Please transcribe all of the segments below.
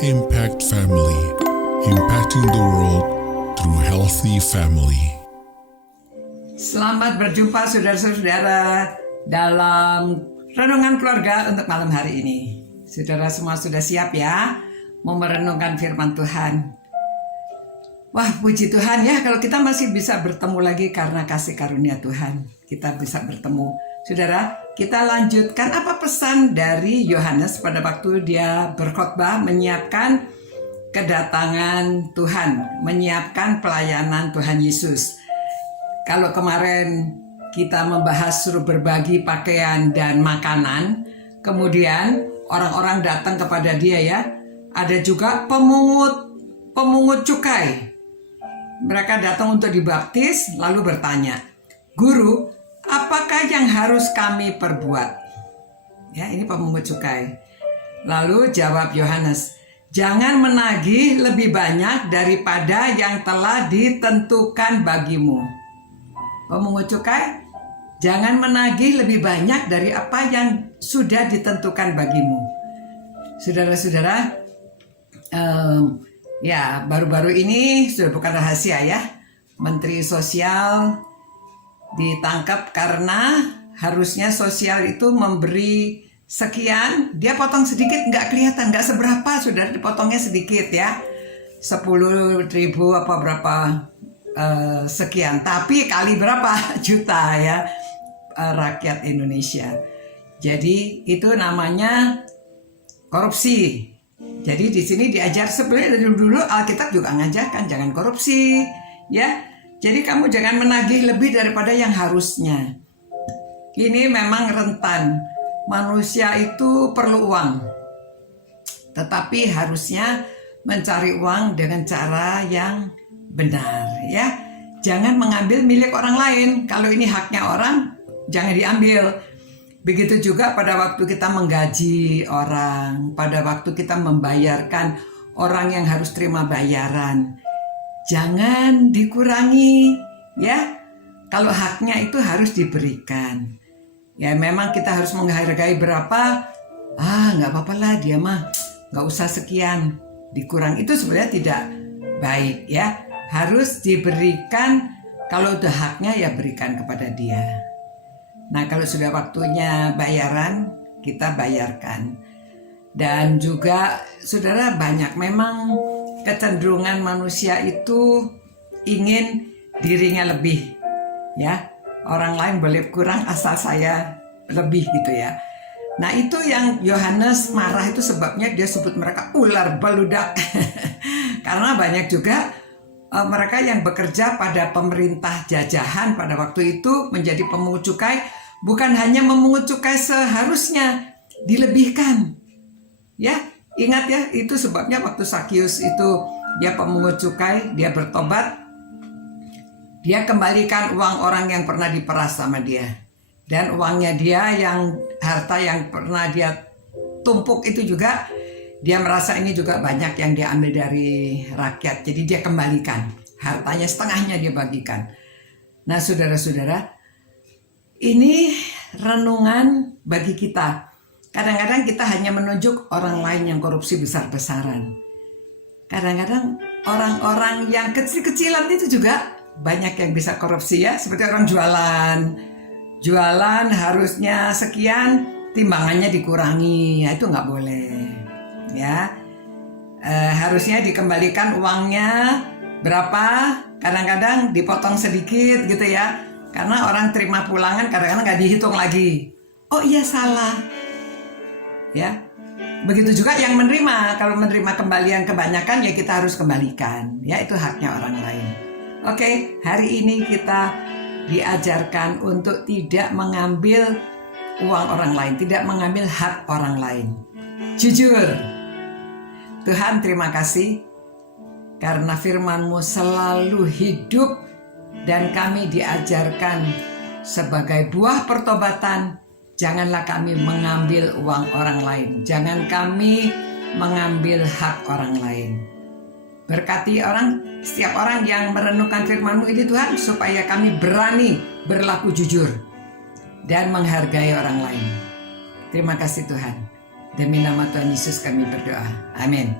Impact Family, impacting the world through healthy family. Selamat berjumpa saudara-saudara dalam renungan keluarga untuk malam hari ini. Saudara semua sudah siap ya mau merenungkan firman Tuhan? Wah, puji Tuhan ya, kalau kita masih bisa bertemu lagi karena kasih karunia Tuhan. Kita bisa bertemu. Saudara, kita lanjutkan apa pesan dari Yohanes pada waktu dia berkhotbah menyiapkan kedatangan Tuhan, menyiapkan pelayanan Tuhan Yesus. Kalau kemarin kita membahas suruh berbagi pakaian dan makanan, kemudian orang-orang datang kepada dia ya. Ada juga pemungut cukai. Mereka datang untuk dibaptis lalu bertanya, "Guru, apakah yang harus kami perbuat?" Ya, ini pemungut cukai. Lalu jawab Yohanes, "Jangan menagih lebih banyak daripada yang telah ditentukan bagimu." Pemungut cukai, jangan menagih lebih banyak dari apa yang sudah ditentukan bagimu. Saudara-saudara, ya baru-baru ini sudah bukan rahasia ya, Menteri Sosial ditangkap karena harusnya sosial itu memberi sekian, dia potong sedikit, nggak kelihatan, nggak seberapa, sudah dipotongnya sedikit ya, 10.000 apa berapa sekian, tapi kali berapa juta ya rakyat Indonesia. Jadi itu namanya korupsi. Jadi di sini diajar, sebenarnya dari dulu Alkitab juga mengajarkan jangan korupsi ya. Jadi kamu jangan menagih lebih daripada yang harusnya. Ini memang rentan. Manusia itu perlu uang. Tetapi harusnya mencari uang dengan cara yang benar ya. Jangan mengambil milik orang lain. Kalau ini haknya orang, jangan diambil. Begitu juga pada waktu kita menggaji orang, pada waktu kita membayarkan orang yang harus terima bayaran. Jangan dikurangi ya. Kalau haknya itu harus diberikan. Ya memang kita harus menghargai berapa. Nggak apa-apa lah dia mah, nggak usah sekian. Dikurang itu sebenarnya tidak baik ya. Harus diberikan, kalau udah haknya ya berikan kepada dia. Nah kalau sudah waktunya bayaran, kita bayarkan. Dan juga saudara, banyak memang kecenderungan manusia itu ingin dirinya lebih ya. Orang lain boleh kurang asal saya lebih gitu ya. Nah itu yang Yohanes marah, itu sebabnya dia sebut mereka ular beludak. Karena banyak juga mereka yang bekerja pada pemerintah jajahan pada waktu itu menjadi pemungut cukai, bukan hanya memungut cukai seharusnya, dilebihkan. Ya, ingat ya, itu sebabnya waktu Sakius itu dia pemungut cukai, dia bertobat, dia kembalikan uang orang yang pernah diperas sama dia. Dan uangnya dia, yang harta yang pernah dia tumpuk itu juga, dia merasa ini juga banyak yang dia ambil dari rakyat. Jadi dia kembalikan, hartanya setengahnya dia bagikan. Nah saudara-saudara, ini renungan bagi kita. Kadang-kadang kita hanya menunjuk orang lain yang korupsi besar-besaran. Kadang-kadang orang-orang yang kecil-kecilan itu juga banyak yang bisa korupsi ya. Seperti orang jualan harusnya sekian, timbangannya dikurangi, ya itu nggak boleh ya. Harusnya dikembalikan uangnya berapa, kadang-kadang dipotong sedikit gitu ya. Karena orang terima pulangan kadang-kadang nggak dihitung lagi. Oh iya salah. Ya. Begitu juga yang menerima. Kalau menerima kembalian kebanyakan ya kita harus kembalikan. Ya itu haknya orang lain. Oke, hari ini kita diajarkan untuk tidak mengambil uang orang lain, tidak mengambil hak orang lain. Jujur. Tuhan terima kasih karena firman-Mu selalu hidup. Dan kami diajarkan sebagai buah pertobatan, janganlah kami mengambil uang orang lain. Jangan kami mengambil hak orang lain. Berkati setiap orang yang merenungkan firman-Mu ini Tuhan, supaya kami berani berlaku jujur dan menghargai orang lain. Terima kasih Tuhan. Demi nama Tuhan Yesus kami berdoa. Amin.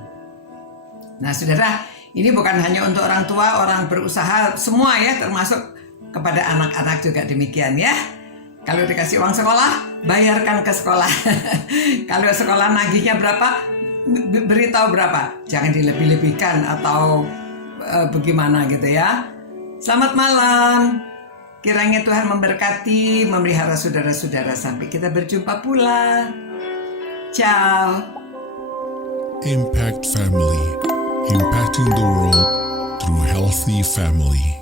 Nah, saudara, ini bukan hanya untuk orang tua, orang berusaha, semua ya, termasuk kepada anak-anak juga demikian ya. Kalau dikasih uang sekolah, bayarkan ke sekolah. Kalau sekolah nagihnya berapa, beritahu berapa. Jangan dilebih-lebihkan atau bagaimana gitu ya. Selamat malam. Kiranya Tuhan memberkati, memelihara saudara-saudara sampai kita berjumpa pula. Ciao. Impact Family, impacting the world through healthy family.